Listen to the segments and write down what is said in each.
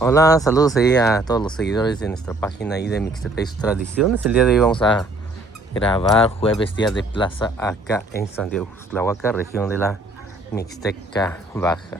Hola, saludos ahí a todos los seguidores de nuestra página ahí de Mixtepa y sus tradiciones. El día de hoy vamos a grabar jueves día de plaza acá en San Diego, Xuxtlahuaca, región de la Mixteca Baja.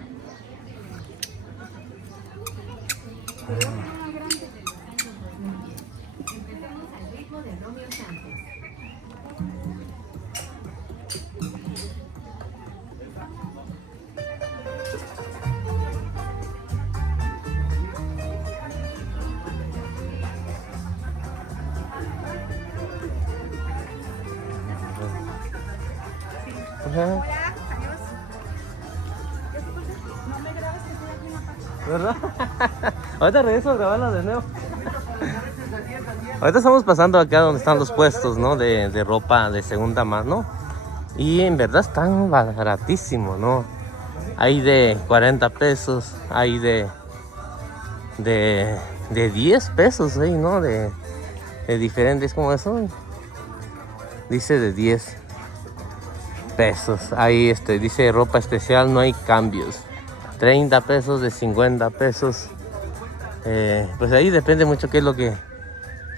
Ajá. ¿Verdad? Ahorita regreso a grabarla de nuevo. Ahorita estamos pasando acá donde están los puestos, ¿no? De ropa de segunda mano. Y en verdad están baratísimos, ¿no? Hay de 40 pesos, hay de, de 10 pesos, ¿eh? ¿No? De diferentes, como eso. Dice de 10 pesos. Ahí dice ropa especial, no hay cambios. 30 pesos, de 50 pesos. Pues ahí depende mucho qué es lo que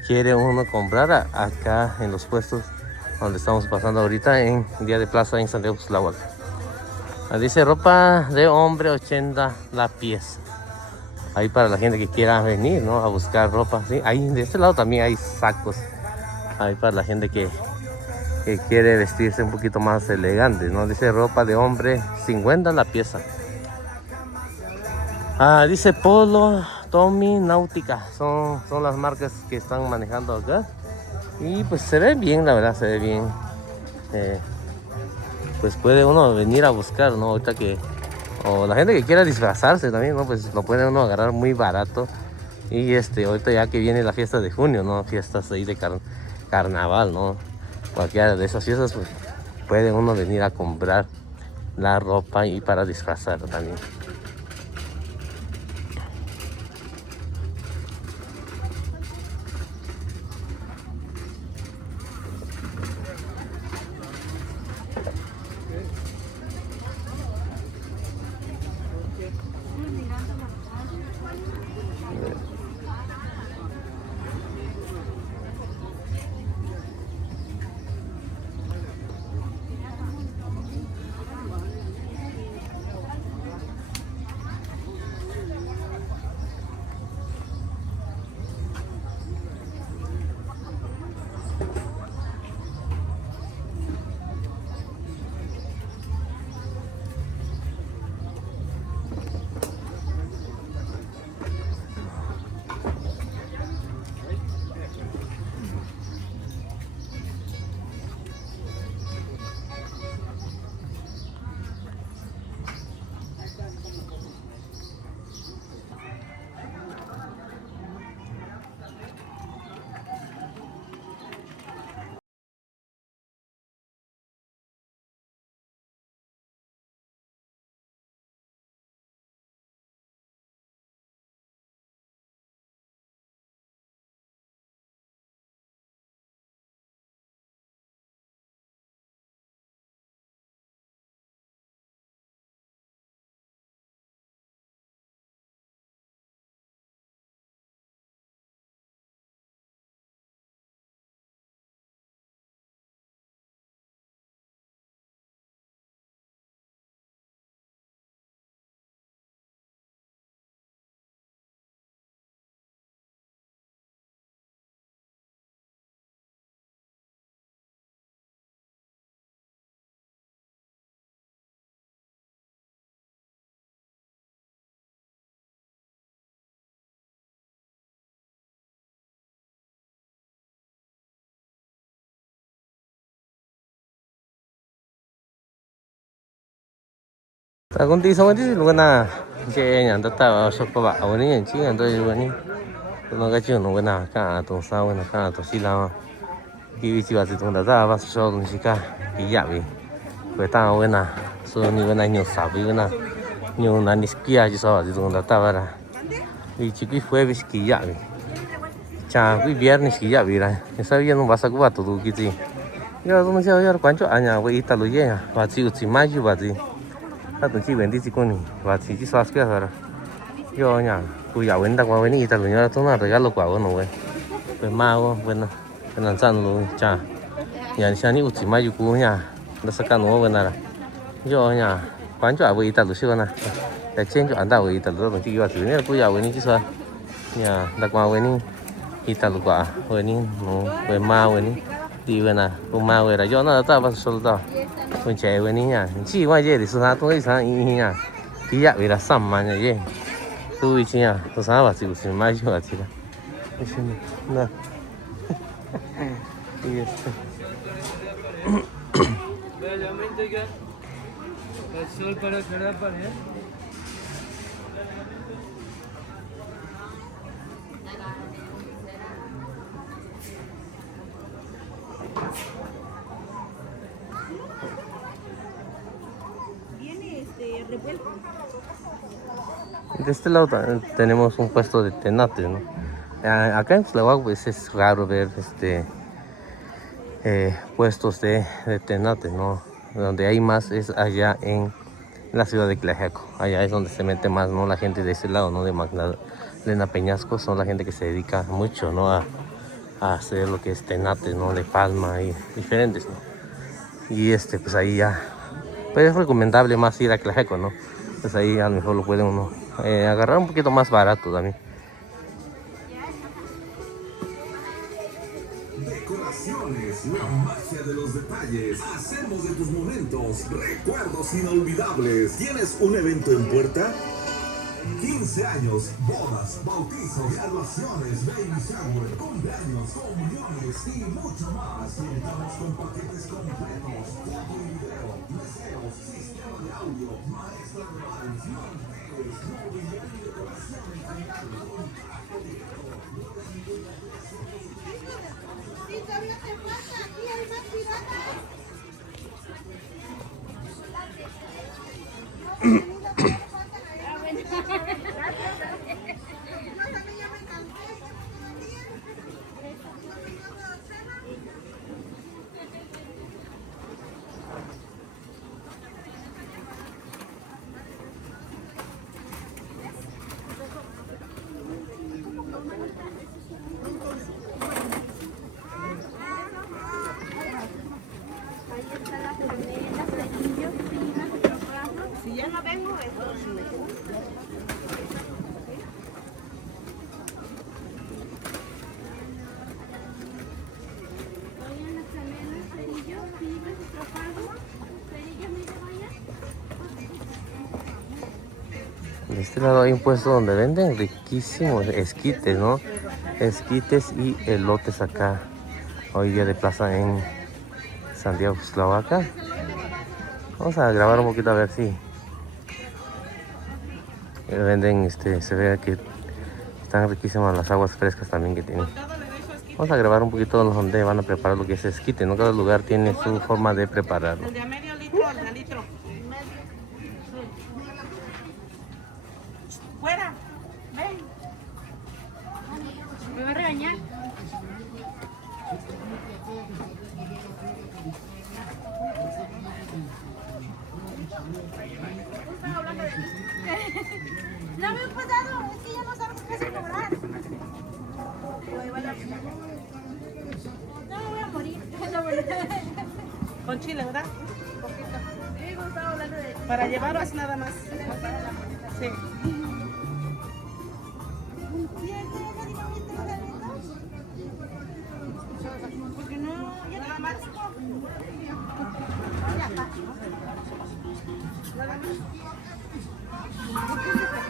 quiere uno comprar acá en los puestos donde estamos pasando ahorita en Día de Plaza en San Diego, Xuxtlahuaca. Dice ropa de hombre 80 la pieza. Ahí para la gente que quiera venir, ¿no? A buscar ropa, ¿sí? Ahí de este lado también hay sacos. Ahí para la gente que quiere vestirse un poquito más elegante, ¿no? Dice ropa de hombre 50 la pieza. Dice Polo, Tommy, Náutica. Son las marcas que están manejando acá. Y pues se ve bien, la verdad, se ve bien. Pues puede uno venir a buscar, ¿no? Ahorita que... O la gente que quiera disfrazarse también, ¿no? Pues lo puede uno agarrar muy barato. Y ahorita ya que viene la fiesta de junio, ¿no? Fiestas ahí de carnaval, ¿no? Cualquiera de esas fiestas, pues puede uno venir a comprar la ropa y para disfrazar también. Kunti sama di lu na je yang ta shop ba awani yang chi yang to wani no ga chi no na ka to sa na ka to si la ki wi chi ba si tong da ba so dong si ka ki ya bi ko ta na so ni na nyo sa bi na nyo na ni skia ji so si tong da ba ra y chi ki jueves ki ya bi cha ki viernes ki ya bi ra esa bien no vas a cuba todo ki ti yo no sé yo cuánto año voy a lo ya va chi uchi mayo va chi ta tu chi vendi chi con ni va chi chi sa skia ra yo nya Cuya buena qua buena y tal luña tú no regalo qua bueno güey. Pues mago buena. Buena san lu cha. Ya ni sani uchi mayu ku nya. Nó sẽ cano buena la. Yo nya. Quan cho với tal lu xí na. Để trên cho anh ta với tal lu chỉ qua thứ này cuya buena chứ sao. Nya đặc qua buena. Y tal qua buena no pues ma buena. Đi buena. Con ma buena yo no ta vas soldo. Con che buena nya. Chỉ qua je de su ha tu ấy sa y nya. Thì ya về là sam mà nya. Tôi chứ à, tôi sáng bảo chịu xin mai chưa chị đó. Nè. De este lado tenemos un puesto de tenates, ¿no? Acá en Tlahuac pues es raro ver puestos de tenates, ¿no? Donde hay más es allá en la ciudad de Tlajeaco. Allá es donde se mete más, ¿no? La gente de ese lado, ¿no? De Magdalena Peñasco son la gente que se dedica mucho, ¿no? A hacer lo que es tenates, ¿no? De palma y diferentes, ¿no? Y pues ahí ya, pues es recomendable más ir a Tlajeaco, ¿no? Pues ahí a lo mejor lo puede uno agarrar un poquito más barato también. Decoraciones, la magia de los detalles. Hacemos de tus momentos recuerdos inolvidables. ¿Tienes un evento en puerta? 15 años, bodas, bautizos, graduaciones, baby shower, cumpleaños, comuniones y mucho más. Contamos con paquetes completos, foto y video, meseros, sistema de audio, maestro de bares, manteles, mobiliario y decoración en general. Contacto directo, 951. Sí, todavía te falta, aquí hay más piratas. Si ya no vengo, esto sí me quedo. De este lado hay un puesto donde venden riquísimos esquites, ¿no? Esquites y elotes acá. Hoy día de plaza en Santiago, Tlahuac. Vamos a grabar un poquito a ver si venden, se ve que están riquísimas las aguas frescas también que tienen. Vamos a grabar un poquito donde van a preparar lo que es esquite, ¿no? Cada lugar tiene su forma de prepararlo. El de a medio litro, el de litro. Fuera, ven. Me va a regañar. No me he pasado, es que ya no sabes qué hacer cobrar. No me voy a morir. Con chile, ¿verdad? Poquito. Estaba hablando de... Para llevarlos nada más. Sí. Porque no, ya nada más.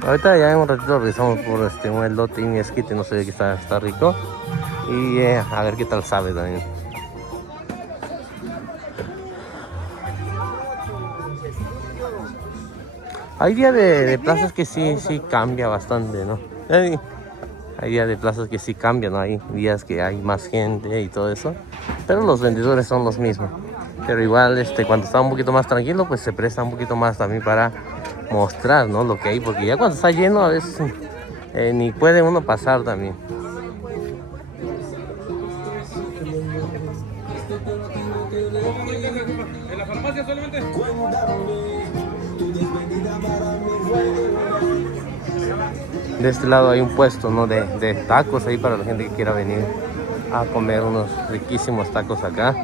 Ahorita ya en un ratito revisamos por un elote y un esquite, no sé, que está rico. Y a ver qué tal sabe también. Hay días de plazas que sí cambia bastante, ¿no? Hay días de plazas que sí cambian, ¿no? Hay días que hay más gente y todo eso. Pero los vendedores son los mismos. Pero igual cuando está un poquito más tranquilo, pues se presta un poquito más también para mostrar, ¿no? Lo que hay. Porque ya cuando está lleno a veces ni puede uno pasar también. En la farmacia solamente. Cuéntame, tu despedida para mí fue De este lado hay un puesto, ¿no? de tacos ahí para la gente que quiera venir a comer unos riquísimos tacos acá.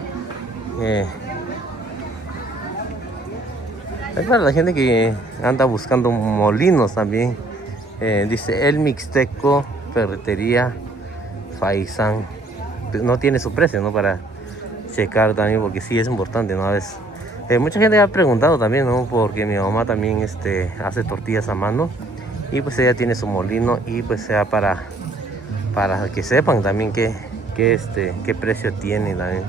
Es para la gente que anda buscando molinos también. Dice El Mixteco, Ferretería Faisán. No tiene su precio, ¿no? Para checar también, porque sí es importante, ¿no? A veces. Mucha gente ha preguntado también, ¿no? Porque mi mamá también hace tortillas a mano. Y pues ella tiene su molino y pues sea para que sepan también qué precio tiene también.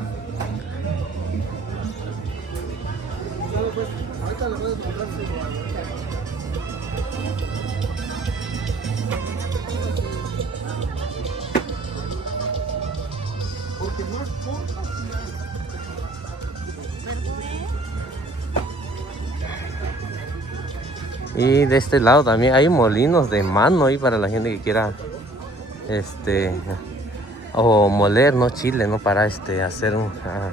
Y de este lado también hay molinos de mano ahí para la gente que quiera o moler, ¿no? Chile, ¿no? Para hacer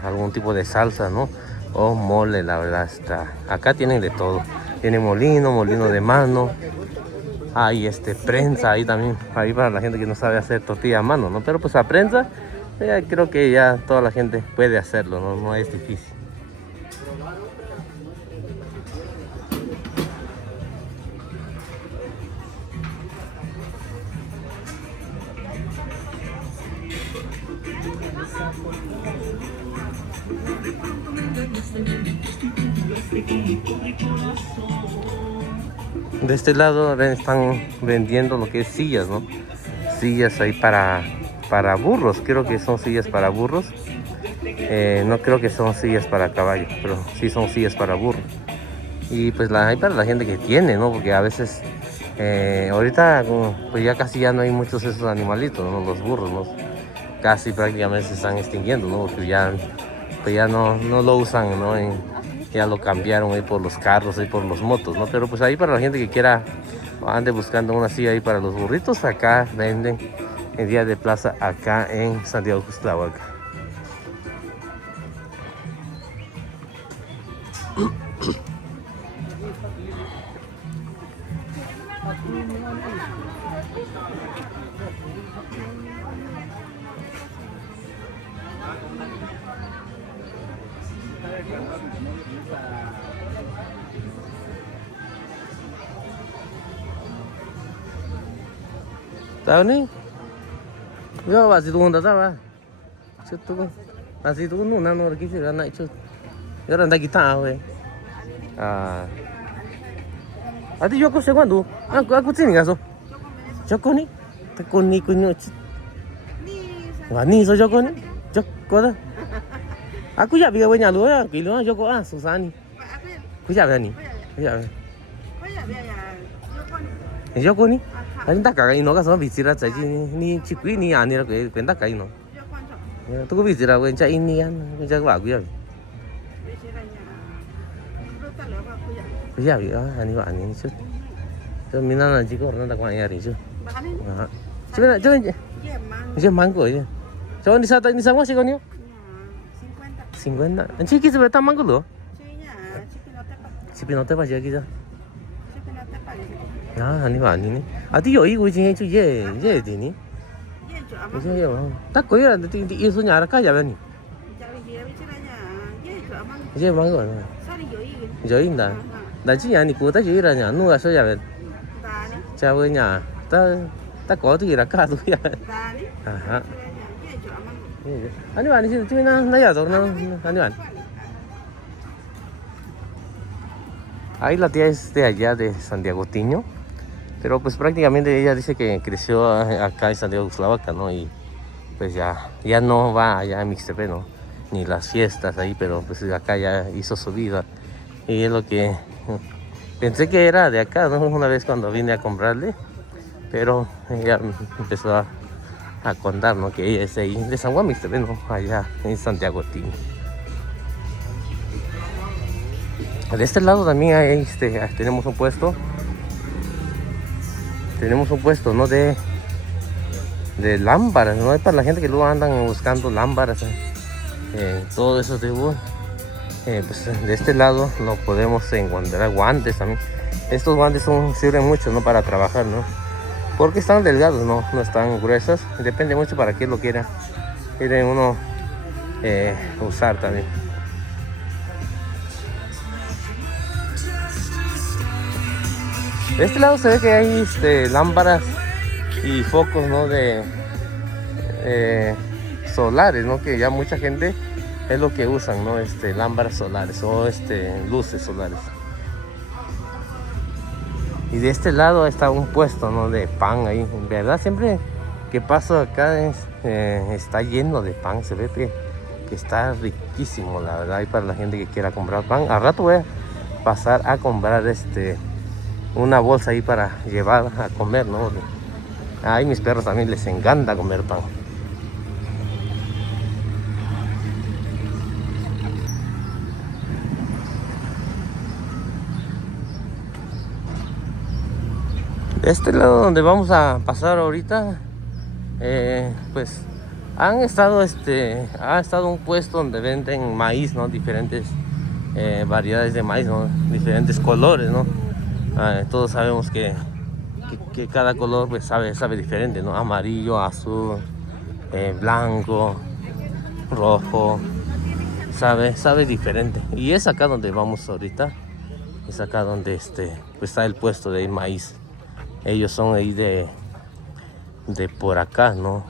algún tipo de salsa, ¿no? O mole, la verdad acá tienen de todo. Tienen molino de mano. Hay prensa ahí también, ahí para la gente que no sabe hacer tortilla a mano, ¿no? Pero pues a prensa, creo que ya toda la gente puede hacerlo, ¿no? No es difícil. De este lado están vendiendo lo que es sillas, ¿no? Sillas ahí para burros, creo que son sillas para burros. No creo que son sillas para caballos, pero sí son sillas para burros. Y pues hay para la gente que tiene, ¿no? Porque a veces, ahorita pues ya casi ya no hay muchos de esos animalitos, ¿no? Los burros, ¿no? Casi prácticamente se están extinguiendo, ¿no? Porque ya no lo usan, ¿no? Ya lo cambiaron ahí por los carros y por los motos, ¿no? Pero pues ahí para la gente que quiera ande buscando una silla ahí para los burritos, acá venden en día de plaza acá en Santiago Cuxtlahuaca. Tahu nih, yo masih tunggu data apa? Cukup, masih tunggu nano lagi sih anak itu. Ya orang lagi tahu Ati Joko segundo, aku sini nggak so? Joko nih, tekun nih kunyo. Wah nih so Joko nih, Joko dah. Aku ya biar banyak lu ya, kilo Joko susah nih. Aku ya nih, ya. Joko nih. 아니 닦아가 이노가 서 비지라 자지 니 집이 니 아니라 그 닦아 이노 또 비지라고 진짜 있니야 진짜 와고요 그야 아니 아니 저 미나나 지고 그런다 고아야 되죠 집에 저 이제 망고 이제 저 ni sa sigonyo 50 en chiquis be ta mango lo chipinote pa jagi ja 아니 아니네. 아디 여기 고징해 주 예 되니? 이제 딱 거기라는데 이 손이 알아까야니. 이제 망고. 저인다. 나지 아니 고다 저이라냐. 누가 써야면. 자버냐. 딱 거기라 까도야. 아하. 아니 아니 지금이나 나야 저는 아니. Ahí la tía es de allá de Santiago Tiño. Pero pues prácticamente ella dice que creció acá en Santiago Cuxtlahuaca, ¿no? Y pues ya no va allá a Mixtepec, ¿no? Ni las fiestas ahí, pero pues acá ya hizo su vida. Y es lo que pensé que era de acá, ¿no? Una vez cuando vine a comprarle, pero ella empezó a contar, ¿no? Que ella es ahí de San Juan Mixtepec, ¿no? Allá en Santiago Tiño. De este lado también hay, tenemos un puesto. Tenemos un puesto, ¿no? De lámparas, ¿no? Es para la gente que luego andan buscando lámparas. Todo eso de pues de este lado lo podemos encontrar guantes también. Estos guantes sirven mucho, ¿no? Para trabajar, ¿no? porque están delgados, no están gruesos. Depende mucho para qué lo quiera uno usar también. De este lado se ve que hay lámparas y focos, ¿no? de solares, ¿no? Que ya mucha gente es lo que usan, ¿no? Lámparas solares o luces solares. Y de este lado está un puesto, ¿no? De pan ahí. En verdad, siempre que paso acá está lleno de pan. Se ve que está riquísimo, la verdad. Y para la gente que quiera comprar pan, al rato voy a pasar a comprar una bolsa ahí para llevar a comer, ¿no? Ahí mis perros también les encanta comer pan. Este lado donde vamos a pasar ahorita, pues ha estado un puesto donde venden maíz, ¿no? Diferentes variedades de maíz, ¿no? Diferentes colores, ¿no? Todos sabemos que cada color pues sabe diferente, ¿no? Amarillo, azul, blanco, rojo, sabe diferente. Y es acá donde vamos ahorita, es acá donde pues está el puesto de maíz. Ellos son ahí de por acá, ¿no?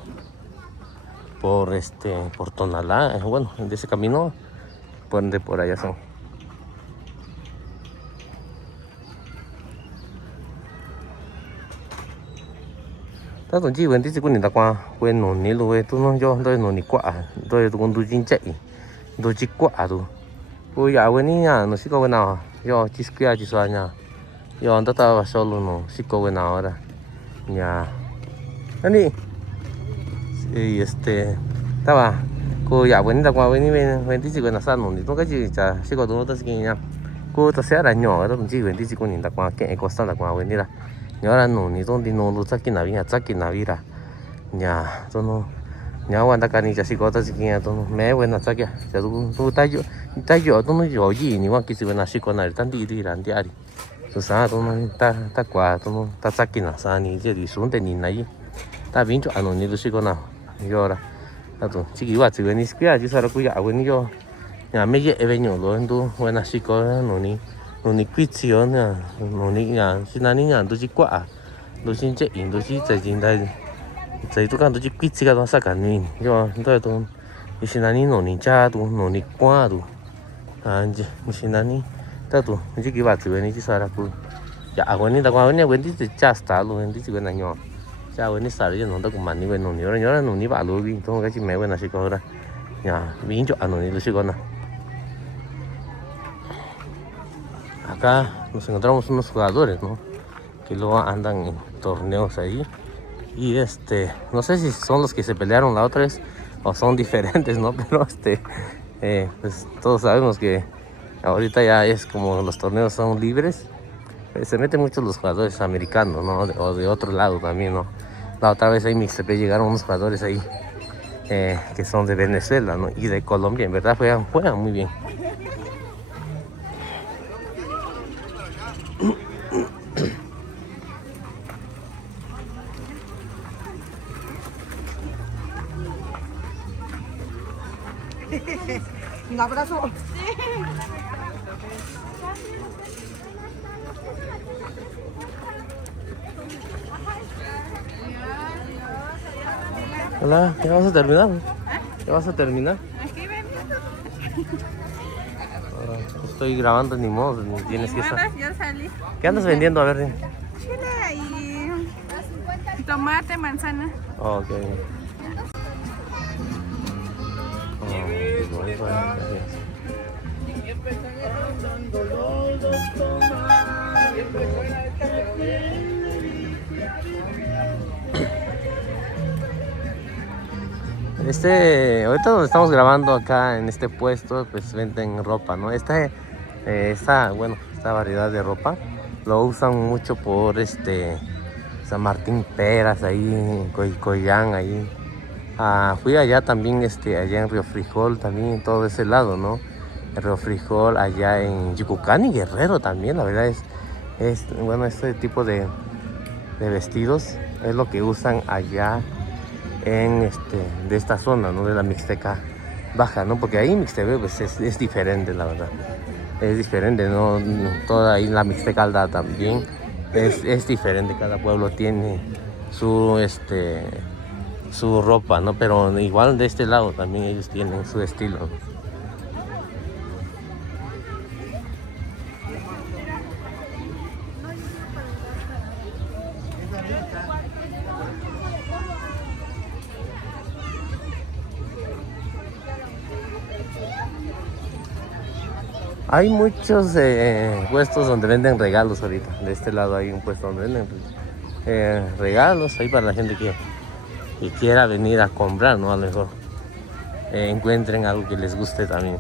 Por Tonalá, bueno, de ese camino, por allá son. Ta tụng chi tí của ta qua quên nổ ní luôn tu nó cho tôi nổ ní quả tôi cũng tu chín chạy tôi chỉ quả tu tôi giờ quên ní nhà nó xí có quên nào do chỉ kia chỉ xoa nhà do anh ta vào solo nó xí có quên nào ra nhà anh đi ta vào cô giờ quên ta qua quên tí của nó san nổ ní tôi cái gì chả xí có tôi xí nha cô ta sẽ là nhỏ tôi tụng chi quên tí của ta qua cái có sao là qua quên đi là nhớ nụ ni tôn đi nô lu chắc cái nào vi ra nhà tôi nó nhớ quan ta cái này chỉ có ta chỉ nghe tôi mẹ quên là chắc kìa giờ tôi tay tôi nó giỏi gì nhưng mà cái gì là chỉ có này tan đi làm đi đi tôi sáng tôi nó ta qua tôi nó ta chắc cái nào sáng ni giờ đi xuống tên nhìn này ta biến cho anh ni tôi chỉ có nào giờ là ta tôi chỉ cái gì quên ni kia chỉ sao tôi quên ni giờ nhà mấy cái event nhỏ rồi tôi quên là chỉ có nụ ni nụ quýt xíu nè nụ nhà xin anh nhà tôi chỉ quả tôi xin chạy tôi chỉ chạy trên đây chạy tôi tôi chỉ quýt xíu đó sao cả nhìn cho tôi xin anh nụ cha tôi nụ qua tôi xin anh tôi chỉ cái vật gì chỉ sao là tôi dạ quên ta qua quên tí cha star luôn tí chỉ quên là nhỏ cha quên star rồi nó cũng mạnh như quên nhớ là nụ bà luôn đi tôi cái chỉ mẹ quên là chỉ có ra nhà biến cho anh nụ tôi chỉ có nào. Acá nos encontramos unos jugadores, ¿no? Que luego andan en torneos ahí. Y no sé si son los que se pelearon la otra vez o son diferentes, ¿no? Pero pues todos sabemos que ahorita ya es como los torneos son libres. Se meten muchos los jugadores americanos, ¿no? O de otro lado también, ¿no? La otra vez ahí en Mixtepec llegaron unos jugadores ahí que son de Venezuela, ¿no? Y de Colombia, en verdad juegan muy bien. Un abrazo. Hola, ¿ya vas a terminar? ¿Ya vas a terminar? Aquí ven. Estoy grabando, ni modo, ni tienes que estar. Ya salí. ¿Qué andas vendiendo? A ver. Chile y tomate, manzana. Oh, ok. Bueno, gracias. Ahorita donde estamos grabando acá en este puesto, pues venden ropa, ¿no? Esta variedad de ropa lo usan mucho por San Martín Peras, ahí, Coyán, ahí. Fui allá también, allá en Río Frijol, también en todo ese lado, ¿no? En Río Frijol, allá en Yucucán y Guerrero también, la verdad es bueno, este tipo de vestidos es lo que usan allá en de esta zona, ¿no? De la Mixteca Baja, ¿no? Porque ahí Mixtepec pues es diferente, la verdad. Es diferente, ¿no? Toda ahí la Mixteca Alta también es diferente. Cada pueblo tiene su su ropa, ¿no? Pero igual de este lado también ellos tienen su estilo, ¿no? Hay muchos puestos donde venden regalos ahorita. De este lado hay un puesto donde venden regalos ahí para la gente que quiera venir a comprar, ¿no? A lo mejor encuentren algo que les guste también.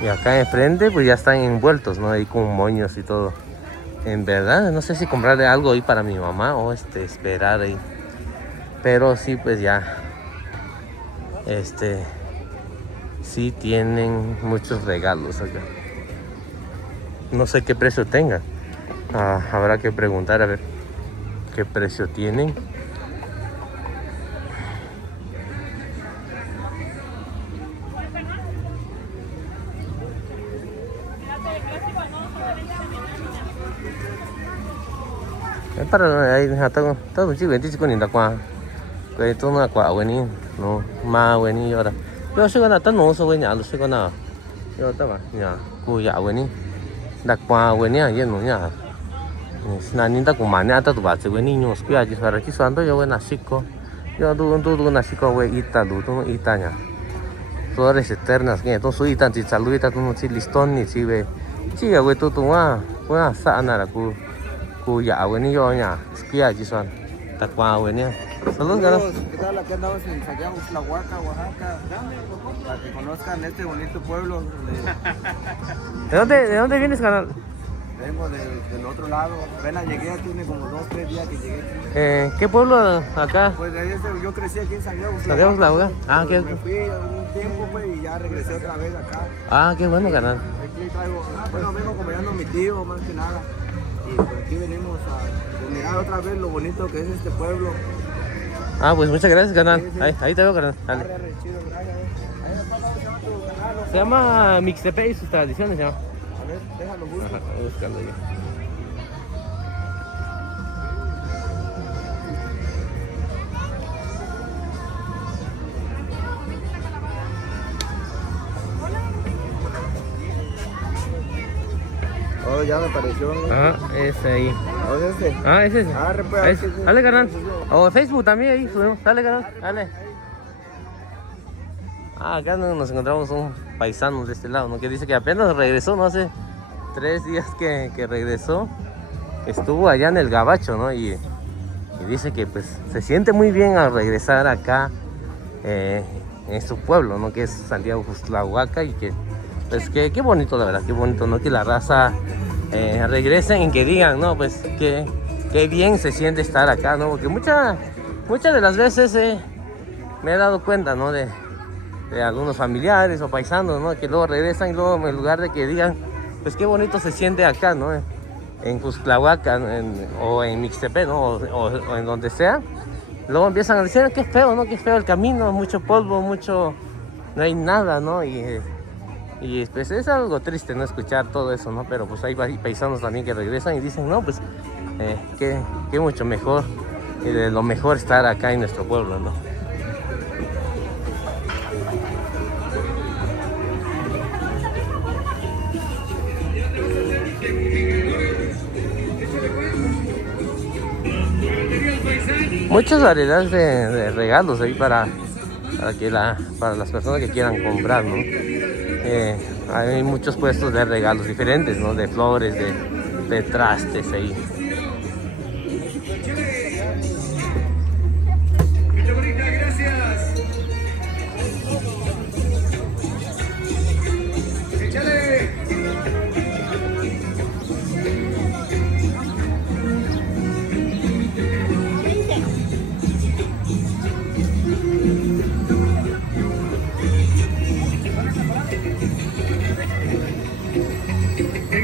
Y acá enfrente pues ya están envueltos, ¿no? Ahí con moños y todo. En verdad, no sé si comprarle algo ahí para mi mamá o esperar ahí. Pero sí, pues ya. Sí tienen muchos regalos acá. No sé qué precio tengan. Habrá que preguntar a ver qué precio tienen. Es para ahí todo chico 25 ni da qua. Que todo una quả bueno no ma bueno ahora. Yo soy con tan no soy nhà soy con nào. Yo ta ba nhà cu ya bueno. Da qua bueno ya no ya. Na ni da con mana ta tu ba se bueno no sku ya ji para ki suando yo buena chico. Yo tu na chico we ita du tu ita nya. Flores eternas que to su ita si saludita tu no si listón ni si ve. Chi ya we tu wa sa na la cu ya bueno yo nya. Sku ya ji suan. Da qua bueno. Saludos, Saludos, ¿qué tal? Aquí andamos en Santiago, Tlahuaca, Oaxaca, para que conozcan este bonito pueblo. ¿De dónde vienes, canal? Vengo del otro lado, apenas llegué, tiene como 2-3 días que llegué aquí. ¿Qué pueblo acá? Pues yo crecí aquí en Santiago, Santiago, Tlahuaca. Ah, me fui un tiempo pues, y ya regresé otra vez acá. Ah, qué bueno, canal. Aquí traigo, bueno, vengo acompañando a mi tío más que nada. Y pues aquí venimos a mirar otra vez lo bonito que es este pueblo. Ah, pues muchas gracias, canal. Sí, sí. Ahí te veo, canal. Dale. Chido, gracias. Ahí me pasa, ¿cómo se llama tu canal? Se llama Mixtepec y sus tradiciones, se llama. A ver, déjalo busco. Ajá, voy buscando yo. Oh, ya me apareció. Ah, ese ahí. ¿Oh, es este? Ah, ese. Pues, Ahí, dale, canal. O Facebook también ahí subimos. Dale, canal. Dale. Ah, acá nos encontramos un paisano de este lado, ¿no? Que dice que apenas regresó, ¿no? Hace 3 días que regresó. Estuvo allá en el Gabacho, ¿no? Y dice que pues se siente muy bien al regresar acá en su pueblo, ¿no? Que es Santiago Tlahuaca y que pues qué bonito, la verdad, qué bonito, ¿no? Que la raza regresen y que digan, ¿no? Pues qué bien se siente estar acá, ¿no? Porque muchas de las veces me he dado cuenta, ¿no? De algunos familiares o paisanos, ¿no? Que luego regresan y luego en lugar de que digan, pues qué bonito se siente acá, ¿no? En Tlahuaca o en Mixtepec, ¿no? O en donde sea. Luego empiezan a decir, qué feo, ¿no? Qué feo el camino, mucho polvo, no hay nada, ¿no? Y pues es algo triste, ¿no? Escuchar todo eso, ¿no? Pero pues hay paisanos también que regresan y dicen, no, pues que mucho mejor, y de lo mejor estar acá en nuestro pueblo, ¿no? Muchas variedades de regalos ahí para las personas que quieran comprar, ¿no? Hay muchos puestos de regalos diferentes, ¿no? De flores, de trastes ahí. Muchas bonitas, gracias. Échale.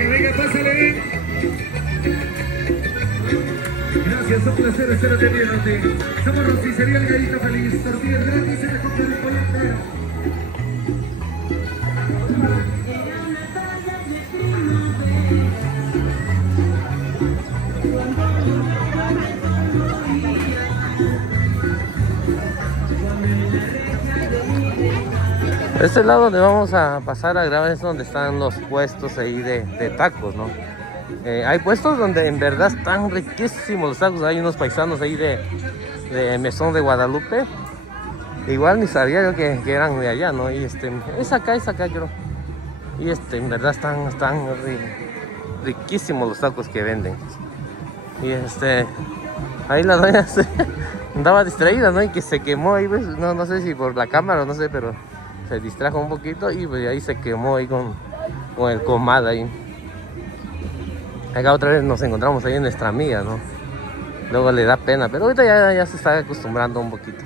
Venga, pásale. espérate, llévate. Somos Rosticería El Gallito Feliz. Tortillas gratis en la compra de pollo entero. Este lado donde vamos a pasar a grabar es donde están los puestos ahí de tacos, ¿no? Hay puestos donde en verdad están riquísimos los tacos. Hay unos paisanos ahí de Mesón de Guadalupe. Igual ni sabía yo que eran de allá, ¿no? Y es acá creo. Y en verdad están riquísimos los tacos que venden. Y ahí la doña andaba distraída, ¿no? Y que se quemó ahí, pues, no sé si por la cámara o no sé, pero se distrajo un poquito y pues ahí se quemó ahí con el comal ahí. Acá otra vez nos encontramos ahí en nuestra amiga, ¿no? Luego le da pena, pero ahorita ya se está acostumbrando un poquito.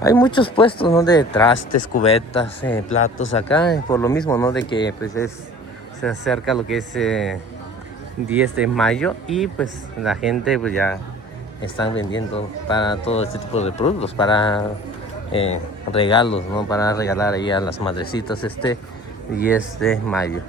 Hay muchos puestos, ¿no? De trastes, cubetas, platos acá, por lo mismo, ¿no? De que pues se acerca lo que es 10 de mayo y pues la gente pues ya están vendiendo para todo este tipo de productos, para regalos, ¿no? Para regalar ahí a las madrecitas 10 de mayo.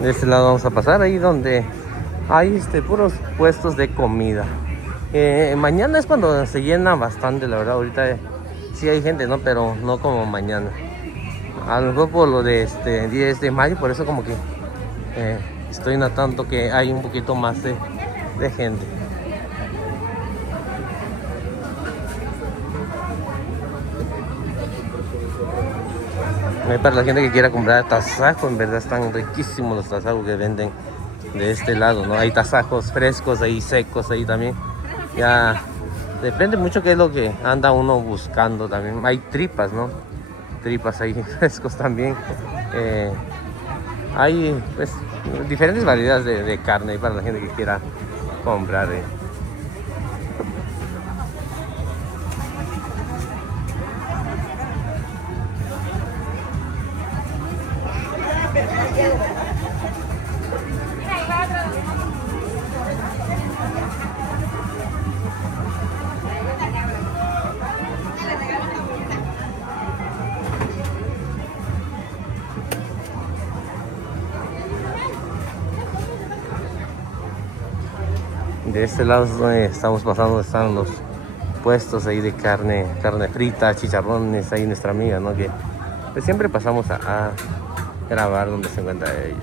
De este lado vamos a pasar ahí donde hay puros puestos de comida. Mañana es cuando se llena bastante, la verdad. Ahorita sí hay gente, ¿no? Pero no como mañana. A lo mejor por lo de 10 de mayo, por eso como que estoy notando que hay un poquito más de gente. Para la gente que quiera comprar tasajo, en verdad están riquísimos los tasajos que venden de este lado, ¿no? Hay tasajos frescos, ahí secos, ahí también. Ya depende mucho qué es lo que anda uno buscando también. Hay tripas, ¿no? Tripas ahí frescos también. Hay pues diferentes variedades de carne para la gente que quiera comprar. De este lado es donde estamos pasando, están los puestos ahí de carne frita, chicharrones, ahí nuestra amiga, ¿no? Que pues, siempre pasamos a grabar donde se encuentra ella.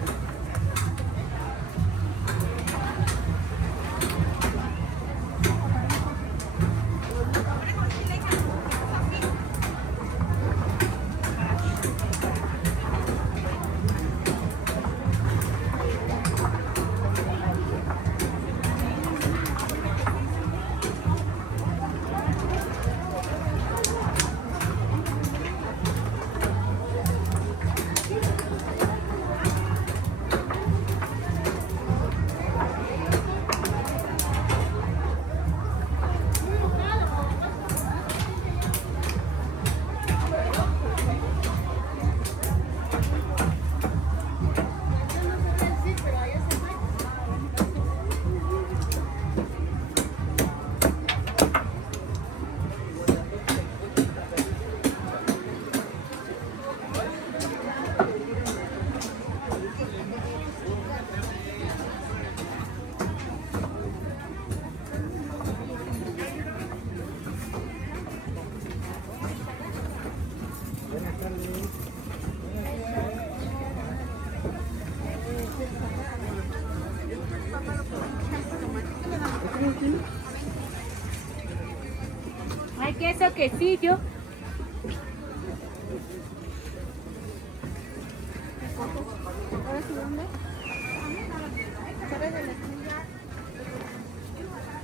Hay queso, quesillo.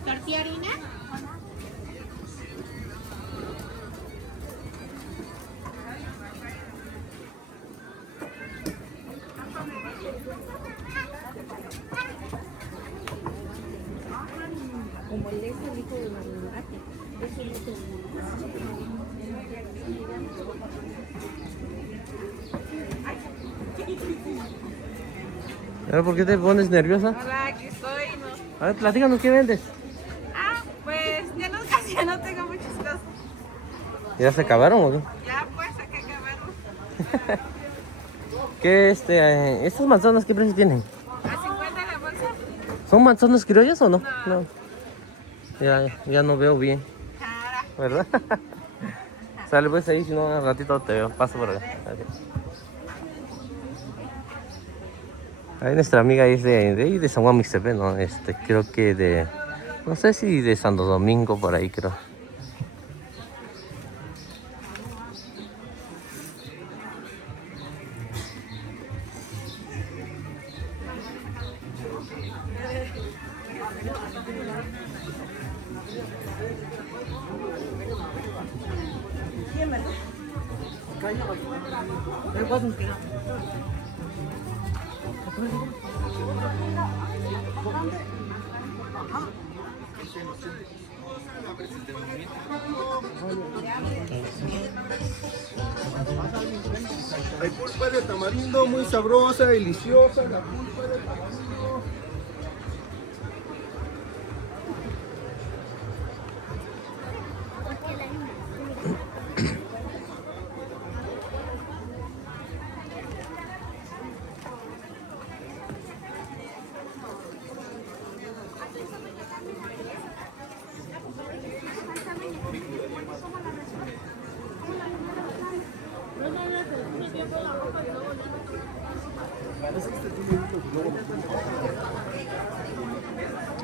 ¿Tortilla harina? Como el hijo de Marinate. Es el hijo de ¿Pero por qué te pones nerviosa? Hola, aquí estoy. No. A ver, platícanos, ¿qué vendes? Pues ya no tengo muchas cosas. ¿Ya se acabaron o qué? Ya pues, aquí acabaron. ¿Qué estas manzanas qué precio tienen? ¿A 50 la bolsa? ¿Son manzanas criollas o no? No. Ya no veo bien, Cara. ¿verdad? Sale pues ahí, si no, al ratito te veo, paso por acá. Okay. Ahí nuestra amiga es de San Juan Mixtepec, ¿no? Creo que no sé si de Santo Domingo, por ahí creo. Hay pulpa de tamarindo muy sabrosa, deliciosa. La pulpa de tamarindo.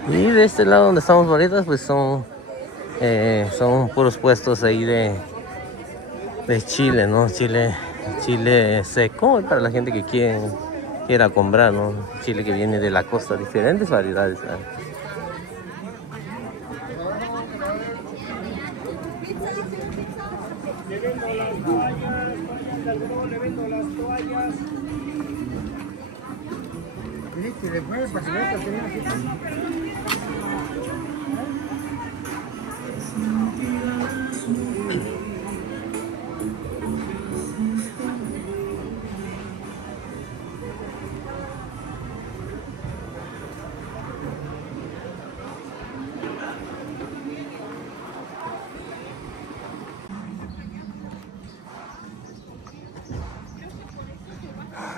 Y de este lado donde estamos ahorita, pues son puros puestos ahí de chile, ¿no? Chile chile seco para la gente que quiera comprar, ¿no? Chile que viene de la costa, diferentes variedades. ¿Verdad?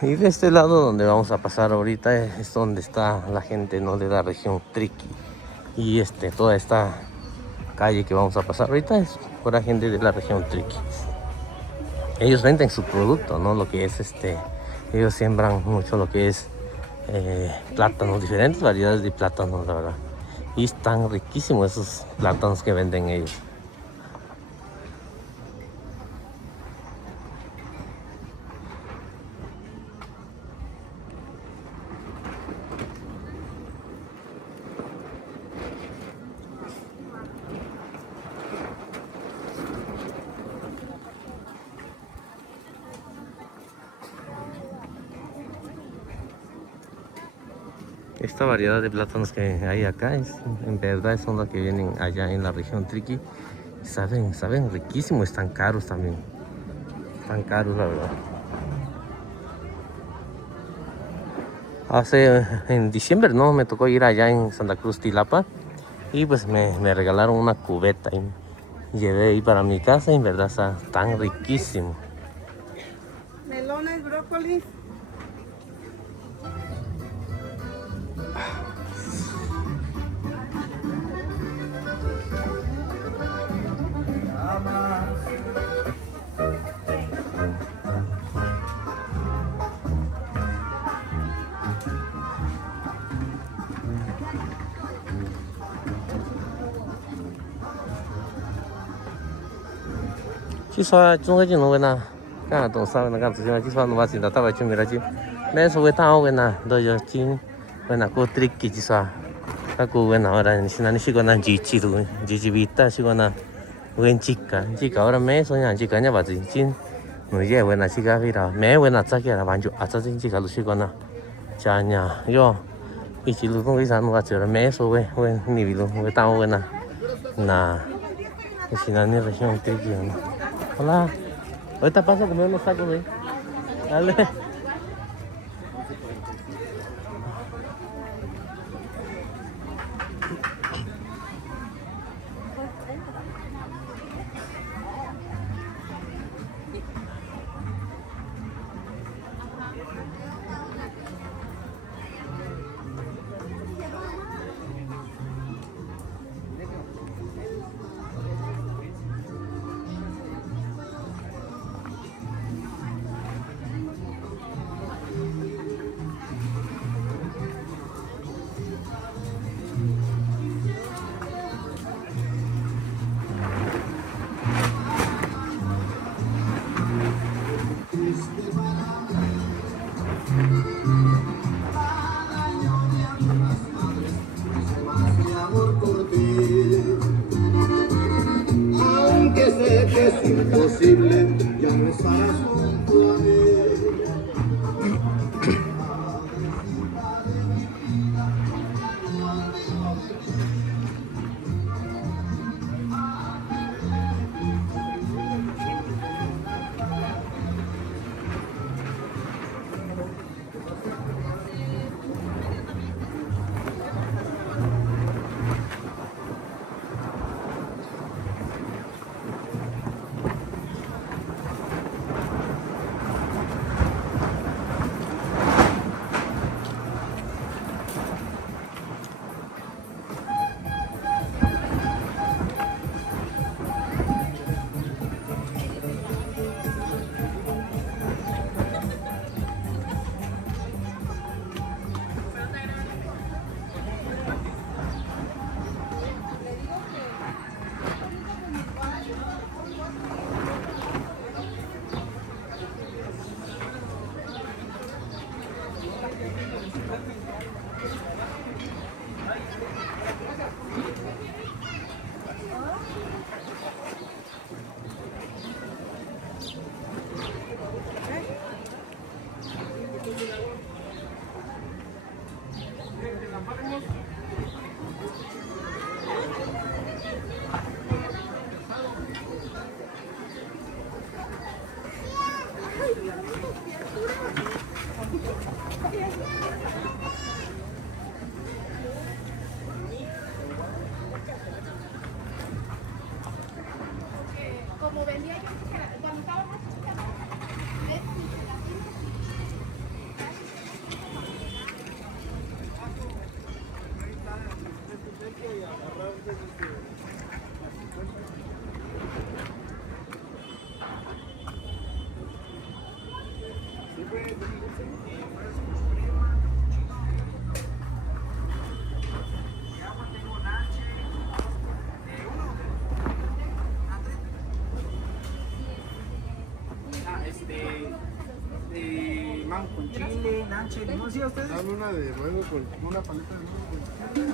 Y de este lado donde vamos a pasar ahorita es donde está la gente, ¿no? De la región Triqui. Y toda esta calle que vamos a pasar ahorita es por la gente de la región Triqui. Ellos venden su producto, ¿no? Lo que es ellos siembran mucho lo que es plátanos, diferentes variedades de plátanos, la verdad. Y están riquísimos esos plátanos que venden ellos. Esta variedad de plátanos que hay acá en verdad son los que vienen allá en la región Triqui. Saben riquísimo, están caros también. Están caros, la verdad. En diciembre, ¿no? Me tocó ir allá en Santa Cruz, Tilapa. Y pues me regalaron una cubeta y llevé ahí para mi casa y en verdad está tan riquísimo. Melones, brócolis. Chiswa chunga no buena. Kana tong sa na kan tsina chiswa no basin da ta ba chumi ra chi. Me so we ta buena do yo chin. Buena ko tricky chiswa. Ka ko buena ahora ni sina ni sigo na jichi du. Jichi vita sigo na buen chica. Chica ahora me so nya chica nya ba chin. No ye buena chica vira. Me buena cha que la banjo ata chin chica lu sigo na. Cha nya yo. Ichi lu no isa no ga chera me so we ni vi lu we ta buena. Na. Sina ni región tricky no. Hola, ahorita paso a comer unos tacos, ¿eh? Dale. Imposible, ya no estarás junto a mí. De mango con chile, nanche, limón, ¿sí a ustedes? Dame una de huevo con una paleta de huevo con chile.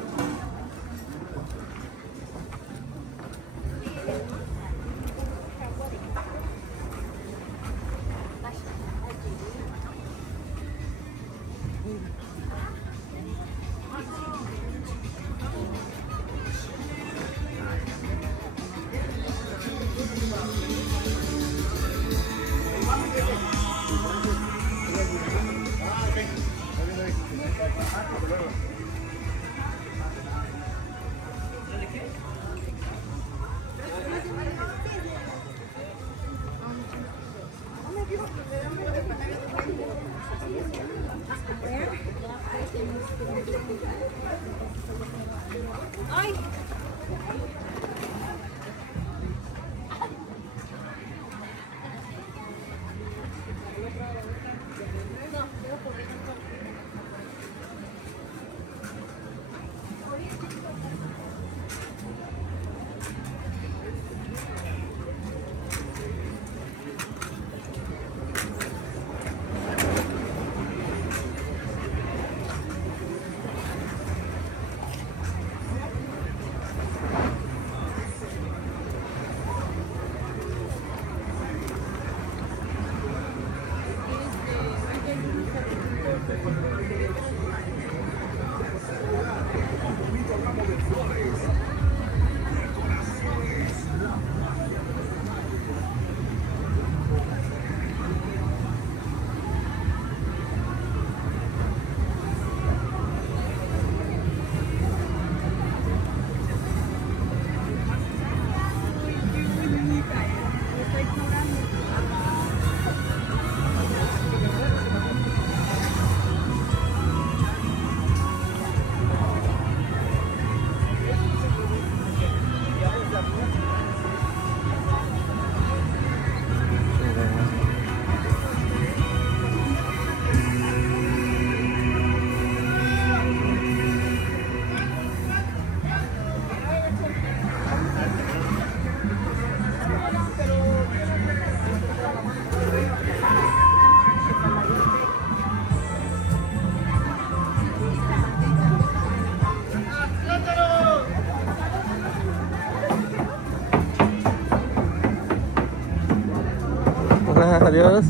Adiós.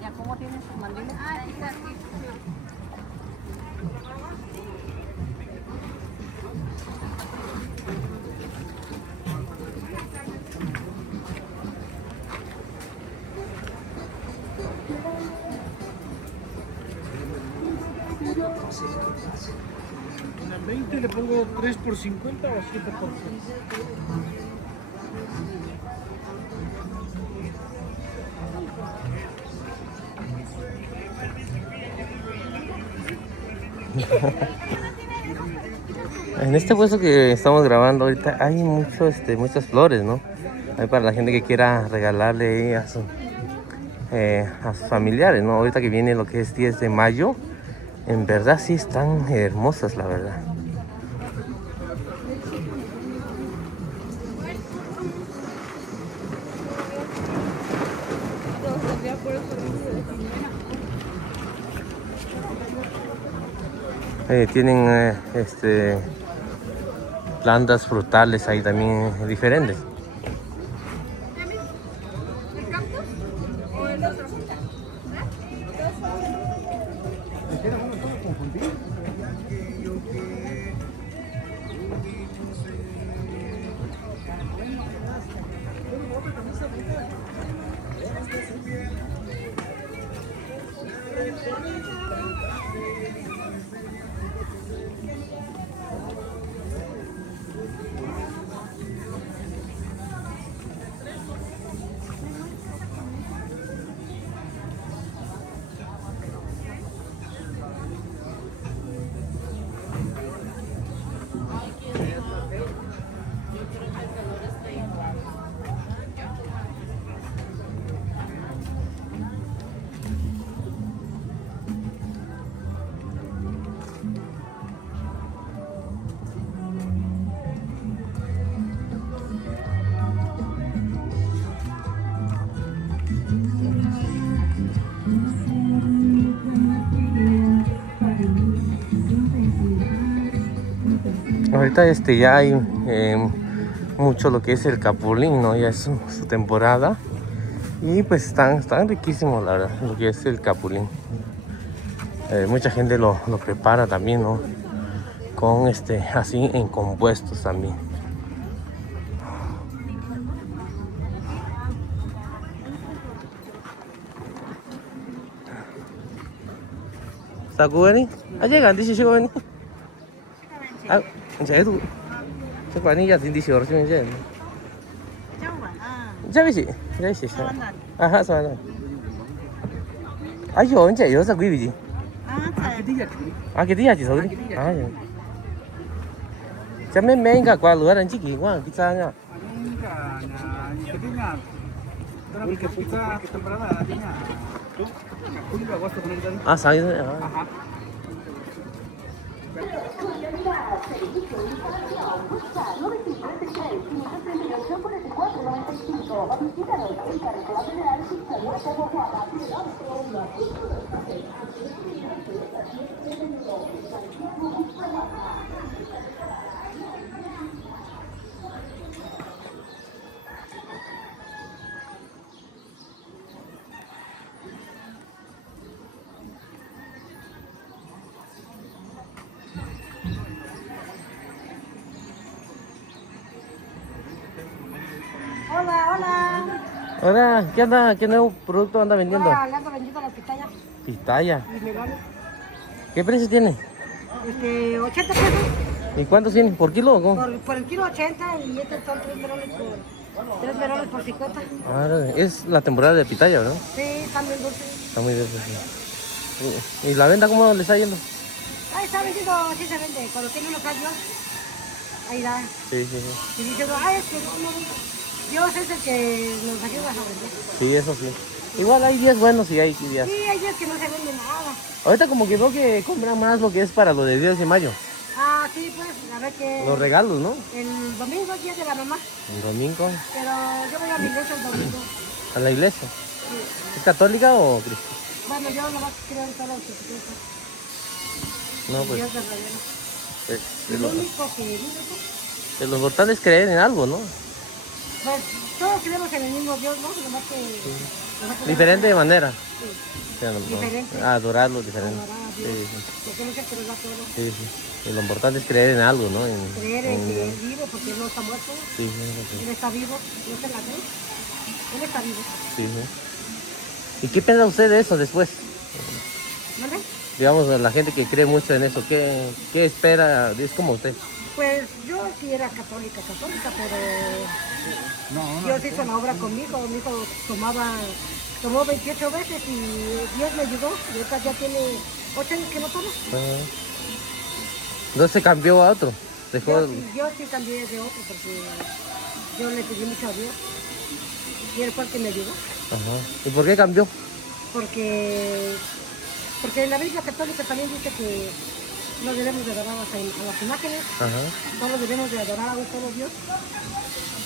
¿Ya cómo tienes tu mandíbula? Ah, sí, aquí. En el 20 le pongo 3 por 50 o 7 por 100. En este puesto que estamos grabando ahorita hay muchas flores, ¿no? Hay para la gente que quiera regalarle a sus familiares, ¿no? Ahorita que viene lo que es 10 de mayo, En verdad sí están hermosas, la verdad. Tienen plantas frutales ahí también diferentes. ¿El cactus o el otro? Ahorita ya hay mucho lo que es el capulín, ¿no? Ya es su temporada. Y pues están riquísimos, la verdad, lo que es el capulín. Mucha gente lo prepara también, ¿no? Con así en compuestos también. Sakugani? Aja ganti sih Sakugani. Ah, saya tuh. Sakugani ya ganti sih harusnya aja. Jadi sih, jadi sih. Aha, sana. Ayo, 언제 여기서 구입이지? 아, 그디야지 서울이. 아, 예. 자, 맨인가 과 루아란 지기 와 비싸냐? 아, 사이즈. 아. Hola, hola. Hola, ¿qué anda? ¿Qué nuevo producto anda vendiendo? Hola, le ando vendiendo las pitayas Pitaya. y legales. ¿Qué precio tiene? 80 pesos ¿Y cuántos tiene? ¿Por kilo o cómo? por el kilo 80 y estos son 3 melones por 50. Ah, es la temporada de pitaya, ¿no? Sí, están bien dulces. Está muy bien. ¿Y la venta cómo le está yendo? Ahí está vendiendo, así se vende. Cuando tiene unos años, ahí da. Sí, sí, sí. Y dice, ay, es que no. Dios es el que nos ayuda a vender. Sí, eso sí. Igual hay días buenos y hay días. Sí, hay días que no se vende nada. Ahorita como que veo que compran más lo que es para lo de 10 de mayo. Ah, sí, pues, a ver qué. Los regalos, ¿no? El domingo es día de la mamá, El domingo. pero yo voy a la iglesia el domingo. ¿A la iglesia? Sí. ¿Es católica o cristiana? Bueno, yo nomás quiero en todos los chiquitos. No, pues. Dios del relleno. De Lo los, único que digo, pues, de los mortales creen en algo, ¿no? todos creemos en el mismo Dios, ¿no? Nomás que nosotros Diferente de manera. Sí. O sea, Diferente. Adorarlo diferente. Adorar a Sí, Dios. sí. Porque no es el que nos da todo. Sí, sí. Y lo importante es creer en algo, ¿no? Creer en que Él vive porque Él no está muerto. Sí, sí, sí. Él está vivo. ¿No se la cree? Él está vivo. Sí, sí. ¿Y qué piensa usted de eso después? ¿Vale? Digamos, a la gente que cree mucho en eso, ¿qué espera? Es como usted. Pues yo sí era católica, pero Dios hizo la obra conmigo. Mi hijo tomó 28 veces y Dios me ayudó. Y ahorita ya tiene 8 años que no toma. ¿No se cambió a otro? Dejó... Yo sí cambié de otro porque yo le pedí mucho a Dios. Y él fue el que me ayudó. Ajá. ¿Y por qué cambió? Porque Porque la Biblia católica también dice que no debemos de adorar a las imágenes, Ajá. solo debemos de adorar a un solo Dios,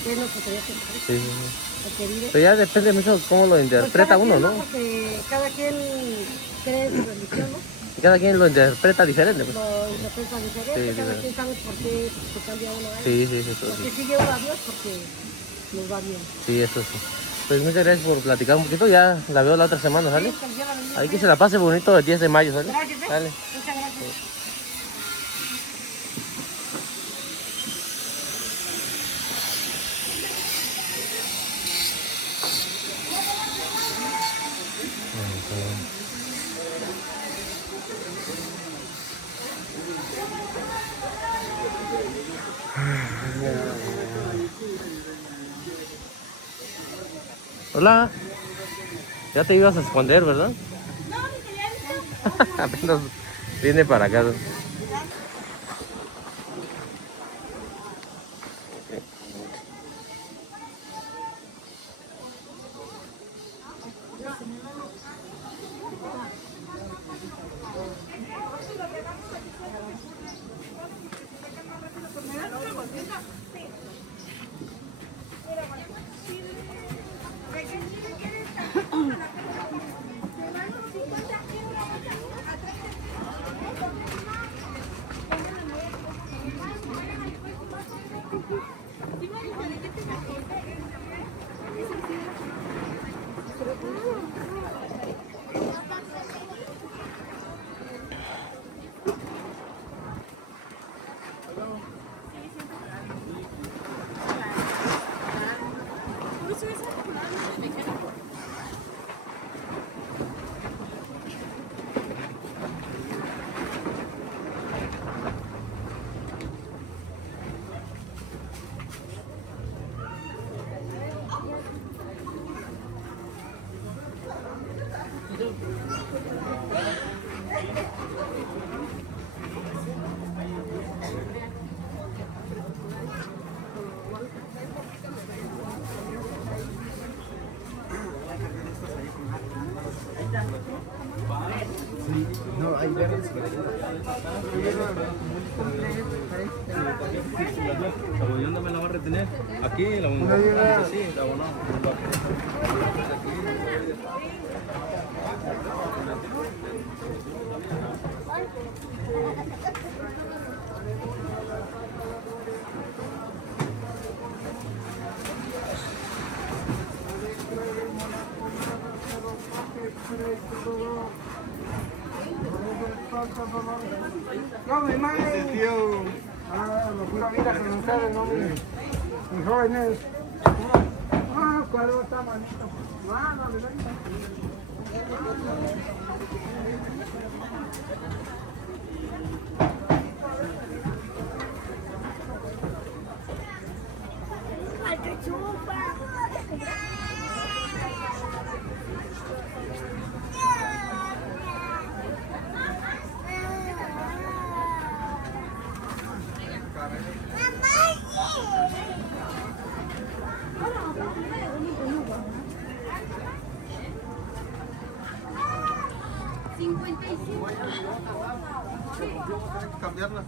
que es nuestro Señor Jesucristo, Sí, sí, sí. el que vive. Pero ya depende mucho cómo lo Pues interpreta cada uno, quien, ¿no? Porque cada quien cree en su religión, ¿no? Cada quien lo interpreta diferente, pues. Lo interpreta diferente, Sí, cada sí, quien sabe por qué se cambia uno a él. Sí, sí, sí, eso Porque sí. sigue uno a Dios porque nos va bien. Sí, eso sí. Pues muchas gracias por platicar un poquito. Ya la veo la otra semana, ¿sale? Sí, pues, Dios la bendiga. Ahí que se la pase bonito el 10 de mayo, ¿sale? Gracias, ¿eh? Dale. Muchas gracias. Hola. Ya te ibas a esconder, ¿verdad? Apenas viene para acá. No, hay verdes. La bobina me la va a retener. Aquí, la bobina. Sí, la bobina. No, mi madre. Tío. Ah, lo pura vida con ustedes, no, mis jóvenes. Ah, cuadro está malito. No, no, le doy. ¡Ay, qué chupa! Cambiarla.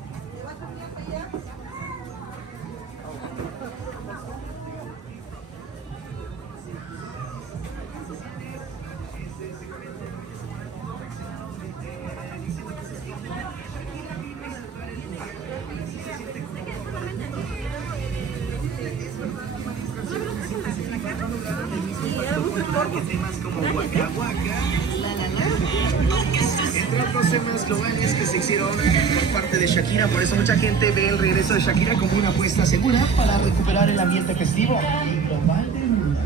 Temas como Waka Waka, entre otros temas globales que se hicieron por parte de Shakira. Por eso mucha gente ve el regreso de Shakira como una apuesta segura para recuperar el ambiente festivo y global del mundo.